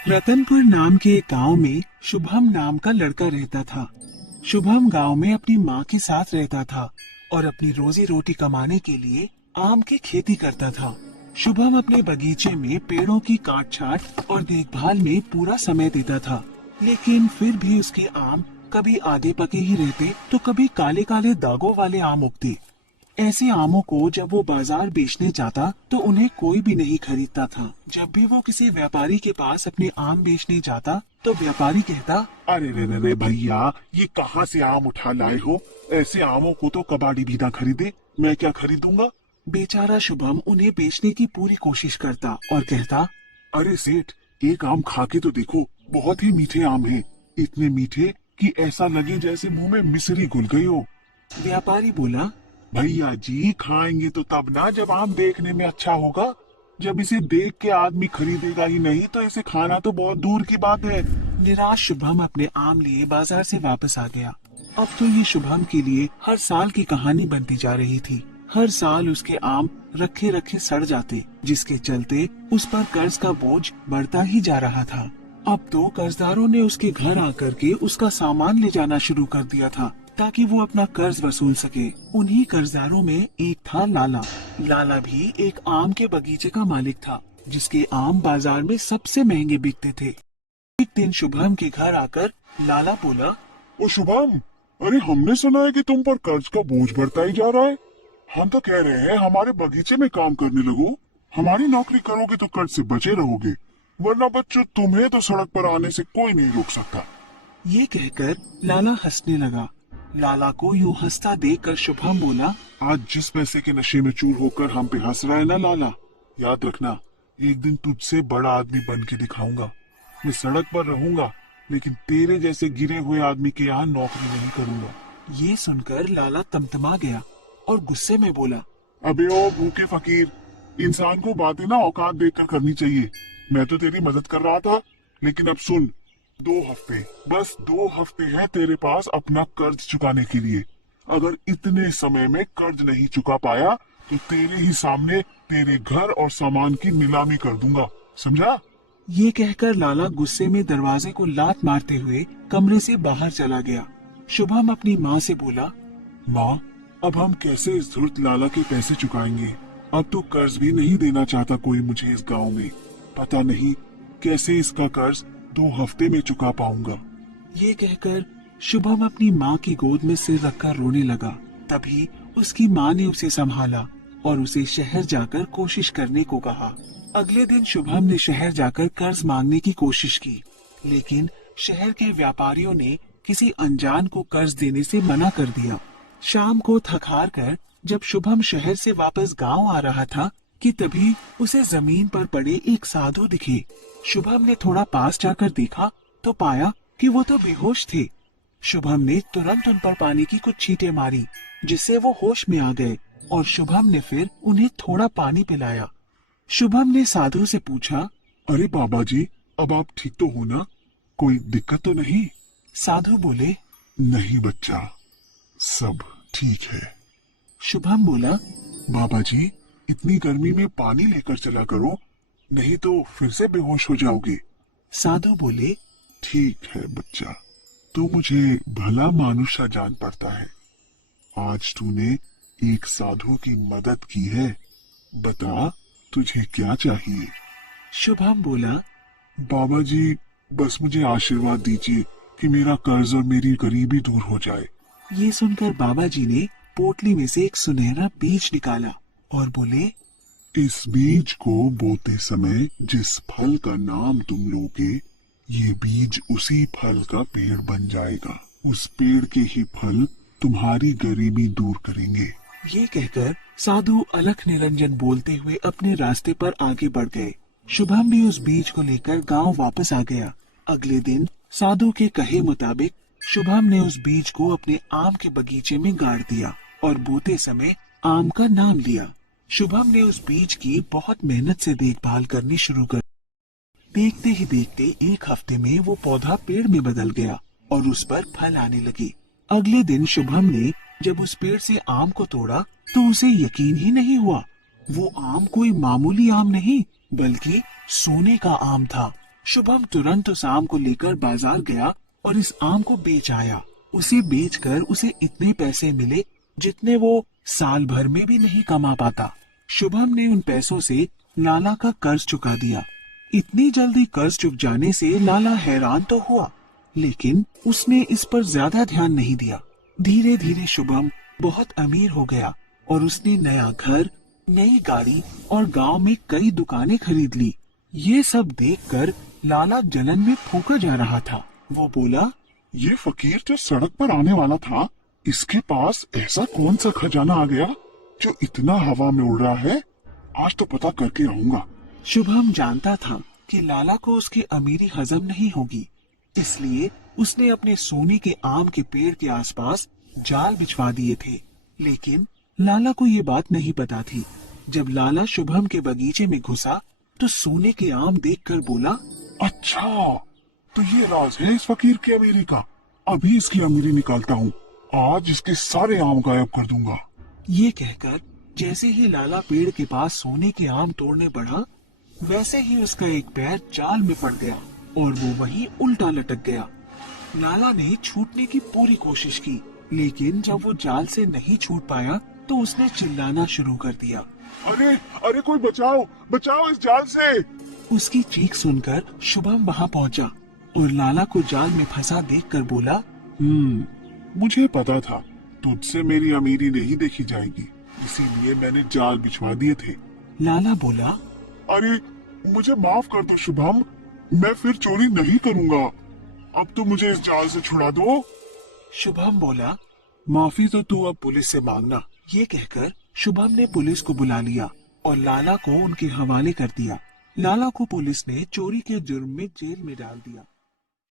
रतनपुर नाम के एक गांव में शुभम नाम का लड़का रहता था। शुभम गांव में अपनी माँ के साथ रहता था और अपनी रोजी रोटी कमाने के लिए आम की खेती करता था। शुभम अपने बगीचे में पेड़ों की काट छांट और देखभाल में पूरा समय देता था, लेकिन फिर भी उसके आम कभी आधे पके ही रहते तो कभी काले काले दागों वाले आम उगते। ऐसे आमों को जब वो बाजार बेचने जाता तो उन्हें कोई भी नहीं खरीदता था। जब भी वो किसी व्यापारी के पास अपने आम बेचने जाता तो व्यापारी कहता, अरे रे भैया, ये कहाँ से आम उठा लाए हो? ऐसे आमों को तो कबाड़ी भी ना खरीदे, मैं क्या खरीदूंगा? बेचारा शुभम उन्हें बेचने की पूरी कोशिश करता और कहता, अरे सेठ, एक आम खा के तो देखो, बहुत ही मीठे आम हैं, इतने मीठे कि ऐसा लगे जैसे मुंह में मिश्री घुल गई हो। व्यापारी बोला, भैया जी, खाएंगे तो तब ना जब आम देखने में अच्छा होगा। जब इसे देख के आदमी खरीदेगा ही नहीं तो इसे खाना तो बहुत दूर की बात है। निराश शुभम अपने आम लिए बाजार से वापस आ गया। अब तो ये शुभम के लिए हर साल की कहानी बनती जा रही थी। हर साल उसके आम रखे रखे सड़ जाते, जिसके चलते उस पर कर्ज का बोझ बढ़ता ही जा रहा था। अब तो कर्जदारों ने उसके घर आकर के उसका सामान ले जाना शुरू कर दिया था ताकि वो अपना कर्ज वसूल सके। उन्हीं कर्जदारों में एक था लाला। लाला भी एक आम के बगीचे का मालिक था, जिसके आम बाजार में सबसे महंगे बिकते थे। एक दिन शुभम के घर आकर लाला बोला, ओ शुभम, अरे हमने सुना है कि तुम पर कर्ज का बोझ बढ़ता ही जा रहा है। हम तो कह रहे हैं हमारे बगीचे में काम करने लगो। हमारी नौकरी करोगे तो कर्ज से बचे रहोगे, वरना बच्चों तुम्हें तो सड़क पर आने से कोई नहीं रोक सकता। ये कहकर लाला हंसने लगा। लाला को यूं हंसता देखकर शुभम बोला, आज जिस पैसे के नशे में चूर होकर हम पे हंस रहा है ना लाला, याद रखना, एक दिन तुझसे बड़ा आदमी बन के दिखाऊंगा। मैं सड़क पर रहूंगा, लेकिन तेरे जैसे गिरे हुए आदमी के यहाँ नौकरी नहीं करूंगा। ये सुनकर लाला तमतमा गया और गुस्से में बोला, अबे ओ भूखे फकीर, इंसान को बातें ना औकात देखकर करनी चाहिए। मैं तो तेरी मदद कर रहा था, लेकिन अब सुन, 2 हफ्ते, बस 2 हफ्ते हैं तेरे पास अपना कर्ज चुकाने के लिए। अगर इतने समय में कर्ज नहीं चुका पाया तो तेरे ही सामने तेरे घर और सामान की नीलामी कर दूंगा, समझा? ये कहकर लाला गुस्से में दरवाजे को लात मारते हुए कमरे से बाहर चला गया। शुभम अपनी माँ से बोला, माँ, अब हम कैसे इस धूर्त लाला के पैसे चुकाएंगे? अब तो कर्ज भी नहीं देना चाहता कोई मुझे इस गांव में। पता नहीं कैसे इसका कर्ज 2 हफ्ते में चुका पाऊंगा। ये कहकर शुभम अपनी माँ की गोद में सिर रखकर रोने लगा। तभी उसकी माँ ने उसे संभाला और उसे शहर जाकर कोशिश करने को कहा। अगले दिन शुभम ने शहर जाकर कर्ज मांगने की कोशिश की, लेकिन शहर के व्यापारियों ने किसी अनजान को कर्ज देने से मना कर दिया। शाम को थक हार कर जब शुभम शहर से वापस गांव आ रहा था कि तभी उसे जमीन पर पड़े एक साधु दिखे। शुभम ने थोड़ा पास जाकर देखा तो पाया कि वो तो बेहोश थे। शुभम ने तुरंत उन पर पानी की कुछ छींटे मारी, जिससे वो होश में आ गए और शुभम ने फिर उन्हें थोड़ा पानी पिलाया। शुभम ने साधु से पूछा, अरे बाबा जी, अब आप ठीक तो हो ना? कोई दिक्कत तो नहीं? साधु बोले, नहीं बच्चा, सब ठीक है। शुभम बोला, बाबा जी, इतनी गर्मी में पानी लेकर चला करो, नहीं तो फिर से बेहोश हो जाओगे। साधु बोले, ठीक है बच्चा, तू मुझे भला मानुषा जान पड़ता है। आज तूने एक साधु की मदद की है, बता तुझे क्या चाहिए? शुभम बोला, बाबा जी, बस मुझे आशीर्वाद दीजिए कि मेरा कर्ज और मेरी गरीबी दूर हो जाए। ये सुनकर बाबा जी ने पोटली में से एक सुनहरा बीज निकाला और बोले, इस बीज को बोते समय जिस फल का नाम तुम लोगे, ये बीज उसी फल का पेड़ बन जाएगा। उस पेड़ के ही फल तुम्हारी गरीबी दूर करेंगे। ये कहकर साधु अलख निरंजन बोलते हुए अपने रास्ते पर आगे बढ़ गए। शुभम भी उस बीज को लेकर गांव वापस आ गया। अगले दिन साधु के कहे मुताबिक शुभम ने उस बीज को अपने आम के बगीचे में गाड़ दिया और बोते समय आम का नाम लिया। शुभम ने उस बीज की बहुत मेहनत से देखभाल करनी शुरू कर। देखते ही देखते 1 हफ्ते में वो पौधा पेड़ में बदल गया और उस पर फल आने लगे। अगले दिन शुभम ने जब उस पेड़ से आम को तोड़ा तो उसे यकीन ही नहीं हुआ। वो आम कोई मामूली आम नहीं, बल्कि सोने का आम था। शुभम तुरंत उस आम को लेकर बाजार गया और इस आम को बेच आया। उसे बेचकर उसे इतने पैसे मिले जितने वो साल भर में भी नहीं कमा पाता। शुभम ने उन पैसों से लाला का कर्ज चुका दिया। इतनी जल्दी कर्ज चुक जाने से लाला हैरान तो हुआ, लेकिन उसने इस पर ज्यादा ध्यान नहीं दिया। धीरे धीरे शुभम बहुत अमीर हो गया और उसने नया घर, नई गाड़ी और गांव में कई दुकानें खरीद ली। ये सब देखकर लाला जलन में फूंका जा रहा था। वो बोला, ये फकीर जो सड़क पर आने वाला था, इसके पास ऐसा कौन सा खजाना आ गया जो इतना हवा में उड़ रहा है? आज तो पता करके आऊंगा। शुभम जानता था कि लाला को उसकी अमीरी हजम नहीं होगी, इसलिए उसने अपने सोने के आम के पेड़ के आसपास जाल बिछवा दिए थे। लेकिन लाला को ये बात नहीं पता थी। जब लाला शुभम के बगीचे में घुसा तो सोने के आम देखकर बोला, अच्छा, तो ये राज है इस फकीर की अमीरी का। अभी इसकी अमीरी निकालता हूँ। आज इसके सारे आम गायब कर दूंगा। ये कहकर जैसे ही लाला पेड़ के पास सोने के आम तोड़ने बढ़ा, वैसे ही उसका एक पैर जाल में पड़ गया और वो वहीं उल्टा लटक गया। लाला ने छूटने की पूरी कोशिश की, लेकिन जब वो जाल से नहीं छूट पाया तो उसने चिल्लाना शुरू कर दिया, अरे अरे, कोई बचाओ, बचाओ इस जाल से। उसकी चीख सुनकर शुभम वहां पहुंचा और लाला को जाल में फंसा देखकर बोला, मुझे पता था तुझसे मेरी अमीरी नहीं देखी जाएगी, इसीलिए मैंने जाल बिछवा दिए थे। लाला बोला, अरे मुझे माफ कर दो शुभम, मैं फिर चोरी नहीं करूंगा। अब तो मुझे इस जाल से छुड़ा दो। शुभम बोला, माफी तो तू अब पुलिस से मांगना। ये कहकर शुभम ने पुलिस को बुला लिया और लाला को उनके हवाले कर दिया। लाला को पुलिस ने चोरी के जुर्म में जेल में डाल दिया।